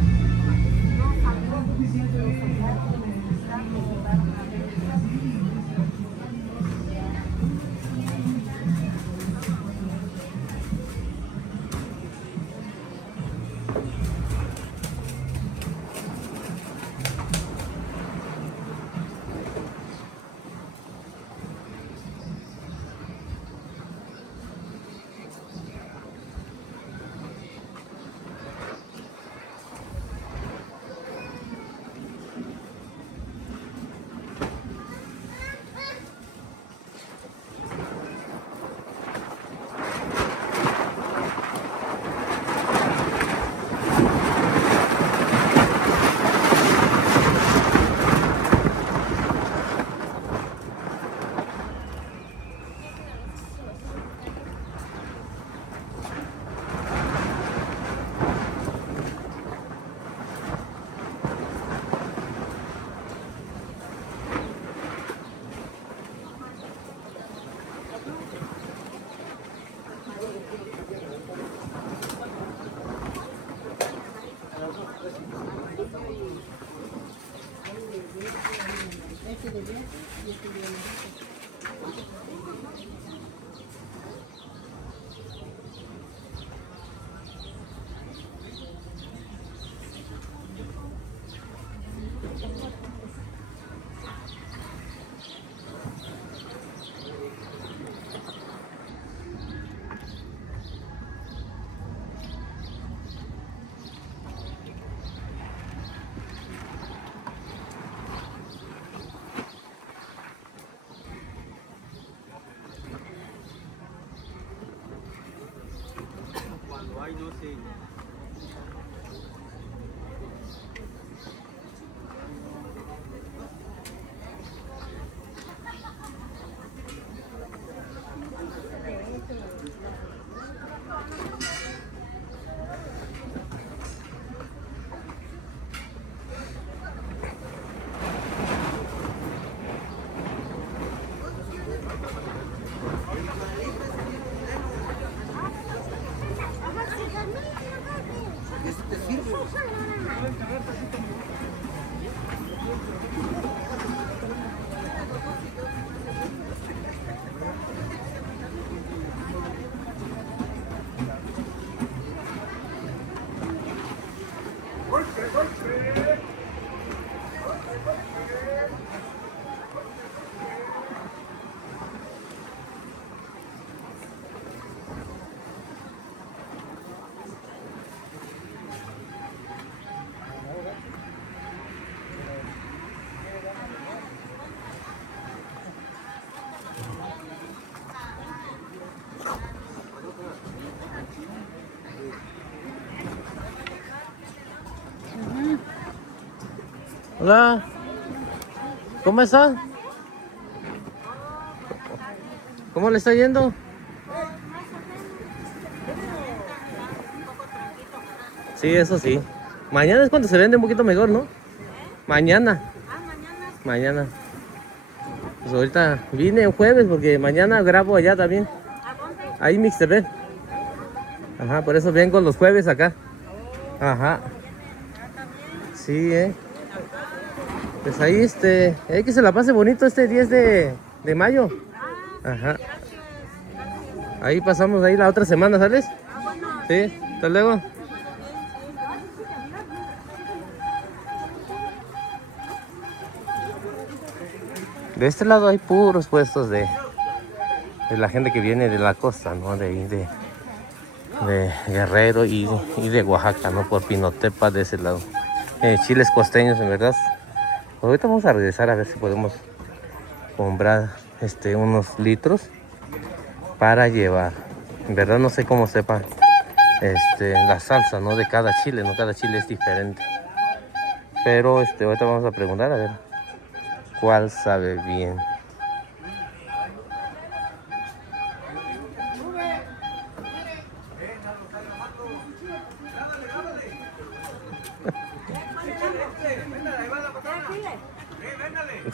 Ay, no sé. Hola, ¿cómo están? ¿Cómo le está yendo? Sí, eso sí. Mañana es cuando se vende un poquito mejor, ¿no? Mañana. Mañana. Pues ahorita vine un jueves porque mañana grabo allá también. Ahí en Mixtepec. Ajá, por eso vengo los jueves acá. Ajá. Sí, Pues ahí que se la pase bonito este 10 de mayo. Ajá. Ahí pasamos ahí la otra semana, ¿sales? Sí, hasta luego. De este lado hay puros puestos de la gente que viene de la costa, ¿no? De ahí de Guerrero y de Oaxaca, ¿no? Por Pinotepa de ese lado. Chiles costeños, en verdad. Ahorita vamos a regresar a ver si podemos comprar unos litros para llevar. En verdad no sé cómo sepa la salsa, ¿no? De cada chile, ¿no? Cada chile es diferente. Pero ahorita vamos a preguntar a ver cuál sabe bien.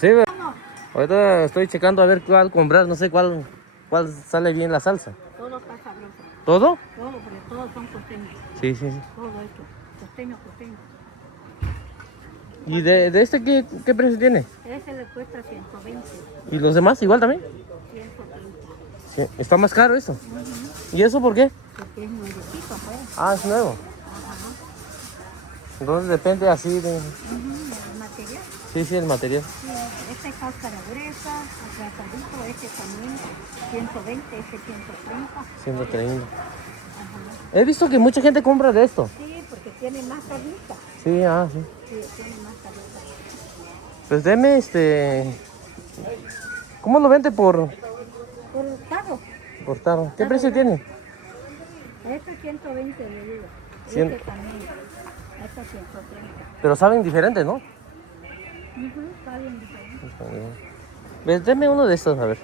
Sí, ahorita estoy checando a ver cuál comprar, no sé cuál sale bien la salsa. Todo está sabroso. ¿Todo? Todo, porque todos son costeños. Sí, sí, sí. Todo esto. Costeño, costeño. ¿Y de este qué precio tiene? Ese le cuesta 120. ¿Y los demás igual también? 130. Sí, está más caro eso. ¿Y eso por qué? Porque es nuevecito, pues. Ah, es nuevo. Entonces depende así de... El material. Sí, sí, el material. Sí, este es cáscara gruesa, atrasadito, este también 120, este 130. 130. He visto que mucha gente compra de esto. Sí, porque tiene más carnita. Sí, sí. Sí, tiene más carnita. Pues deme ¿Cómo lo vende por Por tarro. tarro? ¿Qué precio tiene? Este 120 de digo. Cien- Este también. Este 130. Pero saben diferente, ¿no? Está bien diferente. Está bien. Pues deme uno de estos, a ver.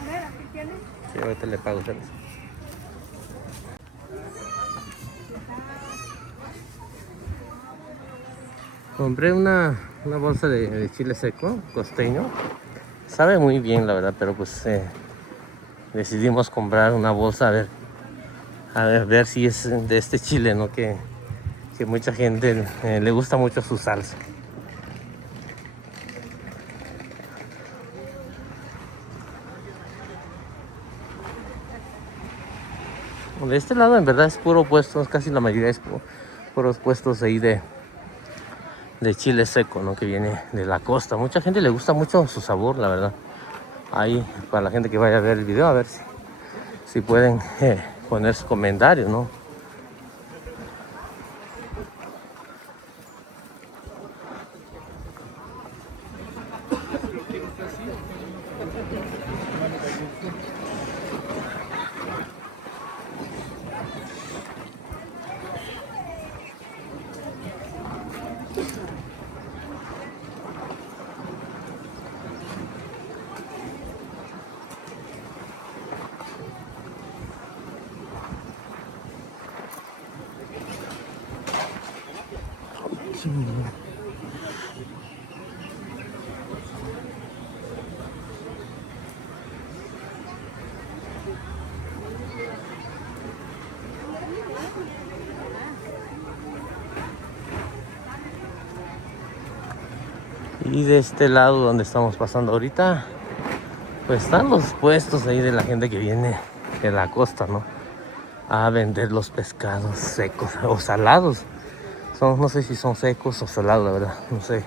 A ver, aquí tienes. Sí, ahorita le pago, ¿sabes? Compré una bolsa de chile seco, costeño. Sabe muy bien, la verdad, pero pues decidimos comprar una bolsa a ver si es de este chile, ¿no? Que mucha gente le gusta mucho su salsa. De este lado en verdad es puro puesto, casi la mayoría es puros puestos ahí de chile seco, ¿no? Que viene de la costa. Mucha gente le gusta mucho su sabor, la verdad. Ahí, para la gente que vaya a ver el video, a ver si pueden poner su comentario, ¿no? Y de este lado donde estamos pasando ahorita, pues están los puestos ahí de la gente que viene de la costa, ¿no? A vender los pescados secos o salados. No sé si son secos o salados, la verdad. No sé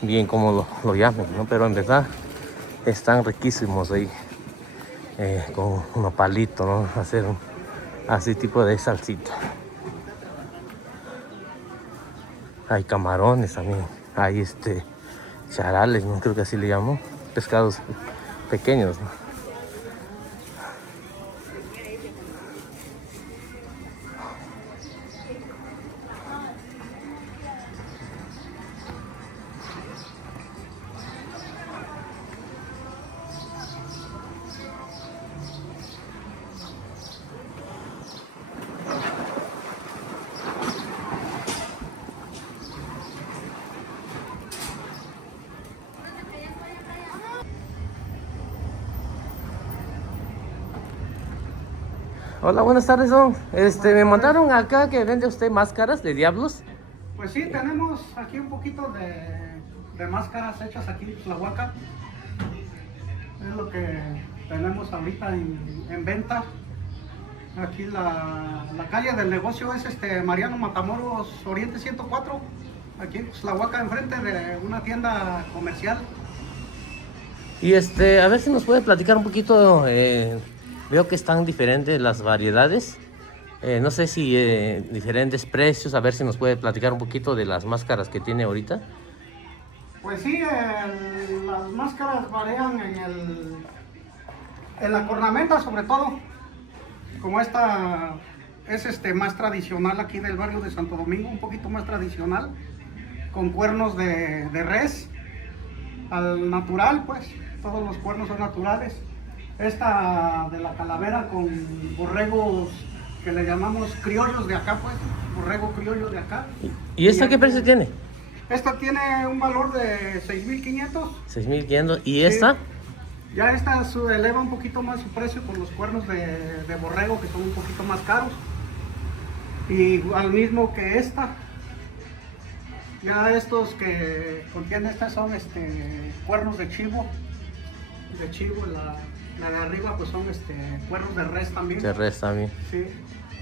bien cómo lo llaman, ¿no? Pero en verdad están riquísimos ahí. Con unos palitos, ¿no? Hacer así tipo de salsita. Hay camarones también. Hay charales, ¿no? Creo que así le llamo. Pescados pequeños, ¿no? Hola, buenas tardes, don. Me mandaron acá que vende usted máscaras de diablos. Pues sí, tenemos aquí un poquito de máscaras hechas aquí en Tlahuaca. Es lo que tenemos ahorita en venta. Aquí la calle del negocio es Mariano Matamoros Oriente 104. Aquí en Tlahuaca, enfrente de una tienda comercial. Y a ver si nos puede platicar un poquito. Veo que están diferentes las variedades. No sé si diferentes precios. A ver si nos puede platicar un poquito de las máscaras que tiene ahorita. Pues sí, las máscaras varían en la cornamenta sobre todo. Como esta es más tradicional aquí del barrio de Santo Domingo, un poquito más tradicional, con cuernos de res, al natural, pues, todos los cuernos son naturales. Esta de la calavera con borregos que le llamamos criollos de acá, pues, borrego criollo de acá. ¿Y esta qué precio tiene? Esta tiene un valor de 6,500. 6,500. ¿Y esta? Sí. Ya esta eleva un poquito más su precio por los cuernos de borrego, que son un poquito más caros. Y al mismo que esta. Ya estos que contienen estas son cuernos de chivo. De chivo, la de arriba pues son cuernos de res también. De res también. Sí.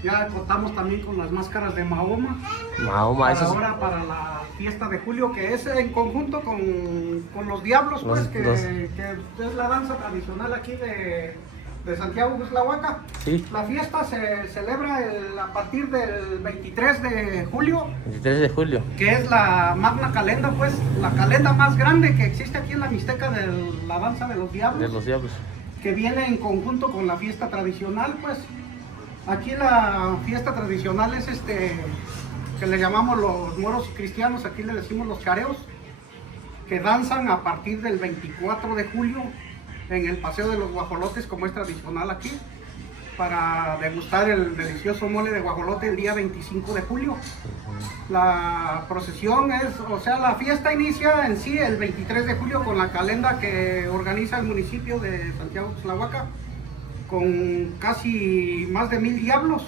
Ya contamos también con las máscaras de Mahoma. Mahoma, eso ahora para la fiesta de julio, que es en conjunto con los diablos, pues, que es la danza tradicional aquí de Santiago Tlahuaca. Sí. La fiesta se celebra a partir del 23 de julio. 23 de julio. Que es la magna calenda, pues, la calenda más grande que existe aquí en la Mixteca de la danza de los diablos. De los diablos. Que viene en conjunto con la fiesta tradicional, pues. Aquí la fiesta tradicional es que le llamamos los moros cristianos, aquí le decimos los chareos, que danzan a partir del 24 de julio en el Paseo de los Guajolotes, como es tradicional aquí, para degustar el delicioso mole de guajolote el día 25 de julio. La procesión la fiesta inicia en sí el 23 de julio con la calenda que organiza el municipio de Santiago Tlahuaca. con casi más de 1000 diablos.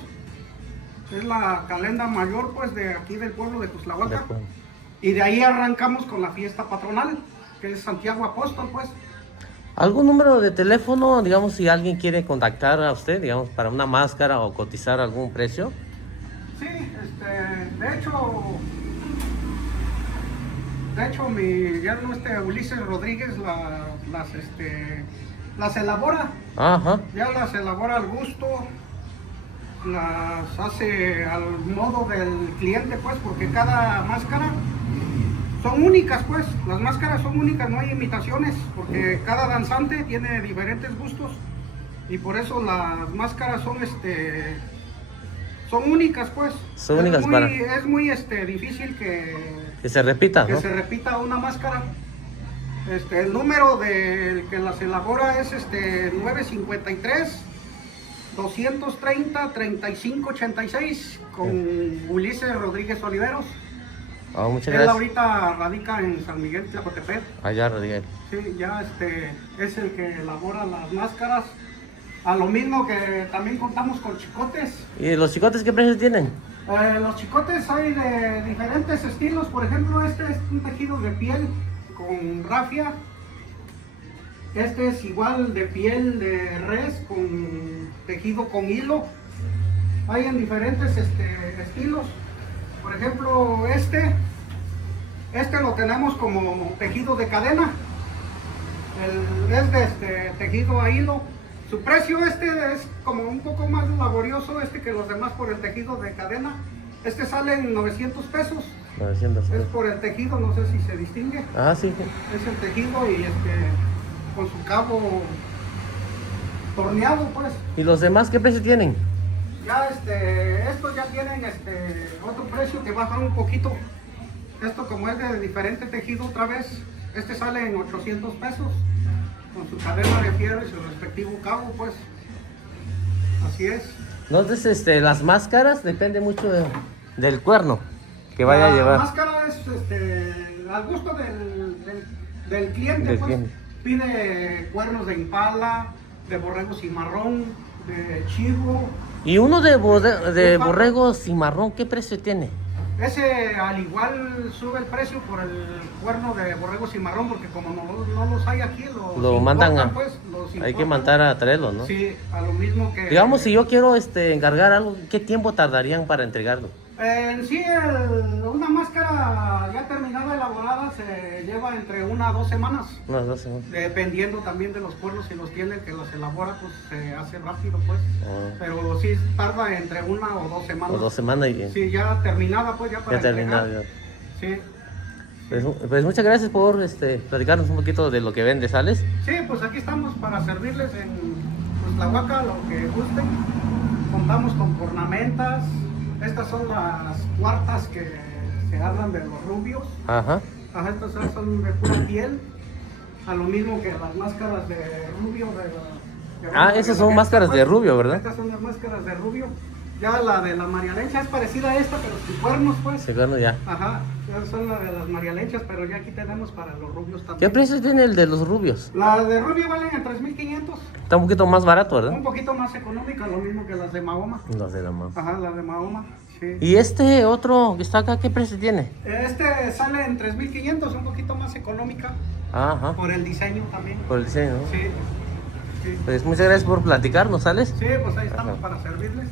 Es la calenda mayor pues de aquí del pueblo de Cuxtlahuaca. Y de ahí arrancamos con la fiesta patronal, que es Santiago Apóstol pues. ¿Algún número de teléfono, digamos, si alguien quiere contactar a usted, digamos, para una máscara o cotizar algún precio? Sí, de hecho mi yerno Ulises Rodríguez las elabora. Ajá. Ya las elabora al gusto, las hace al modo del cliente pues, porque cada máscara son únicas pues, las máscaras son únicas, no hay imitaciones, porque cada danzante tiene diferentes gustos y por eso las máscaras son son únicas pues. Son únicas para... Es muy difícil que se repita, que ¿no? se repita una máscara. El número del que las elabora es 953 230 3586 con Ulises Rodríguez Oliveros. Oh, muchas Él gracias. ahorita radica en San Miguel Tlacotepec. Allá, Rodríguez. Sí, ya es el que elabora las máscaras. A lo mismo que también contamos con chicotes. ¿Y los chicotes qué precio tienen? Los chicotes hay de diferentes estilos. Por ejemplo, este es un tejido de piel con rafia. Este es igual de piel de res con tejido con hilo. Hay en diferentes estilos. Por ejemplo, este lo tenemos como tejido de cadena. Es de tejido a hilo. Su precio es como un poco más laborioso que los demás por el tejido de cadena. Sale en 900 pesos. 900 Es pesos. por el tejido, no sé si se distingue. Ah, sí. Es el tejido y con su cabo torneado pues. ¿Y los demás qué precio tienen? Ya estos ya tienen otro precio que baja un poquito. Esto como es de diferente tejido otra vez, sale en 800 pesos. Con su cadena de fierro y su respectivo cabo pues. Así es. Entonces, las máscaras depende mucho del cuerno que vaya a llevar. La máscara es al gusto del cliente, Del pues. cliente. Pide cuernos de impala, de borrego cimarrón, de chivo. Y uno de Búfalo. borrego cimarrón, ¿qué precio tiene? Ese al igual sube el precio por el cuerno de borrego cimarrón, porque como no los hay aquí, Lo mandan a... pues, los Hay que importan. mandar a traerlo, ¿no? Sí, a lo mismo que... Digamos, si yo quiero encargar algo, ¿qué tiempo tardarían para entregarlo? En sí, una máscara ya terminada, elaborada, se lleva entre 1 a 2 semanas. Unas 2 semanas. Dependiendo también de los cuernos, si los tiene que los elabora, pues se hace rápido, pues. Oh. Pero sí tarda entre 1 o 2 semanas. O 2 semanas y... Sí, ya terminada, pues ya para Ya terminado, entregar. ya. Sí. Pues muchas gracias por platicarnos un poquito de lo que vende, ¿sales? Sí, pues aquí estamos para servirles en Cuxtlahuaca, lo que gusten. Contamos con ornamentas. Estas son las cuartas que se hablan de los rubios. Ajá. Ajá, estas son de pura piel. A lo mismo que las máscaras de rubio. Esas son máscaras de rubio, ¿verdad? Estas son las máscaras de rubio. Ya la de la marialencha es parecida a esta, pero sin cuernos, pues. Sí, bueno, ya. Ajá, ya son las de las marialenchas, pero ya aquí tenemos para los rubios también. ¿Qué precio tiene el de los rubios? Las de rubio valen en 3,500. Está un poquito más barato, ¿verdad? Un poquito más económica, lo mismo que las de Mahoma. Los de la mano. Ajá, las de Mahoma, sí. ¿Y este otro que está acá, qué precio tiene? Sale en 3,500, un poquito más económica, Ajá. por el diseño también. Por el diseño, ¿no? Sí, sí. Pues muchas gracias por platicarnos, ¿sales? Sí, pues ahí estamos Ajá. para servirles.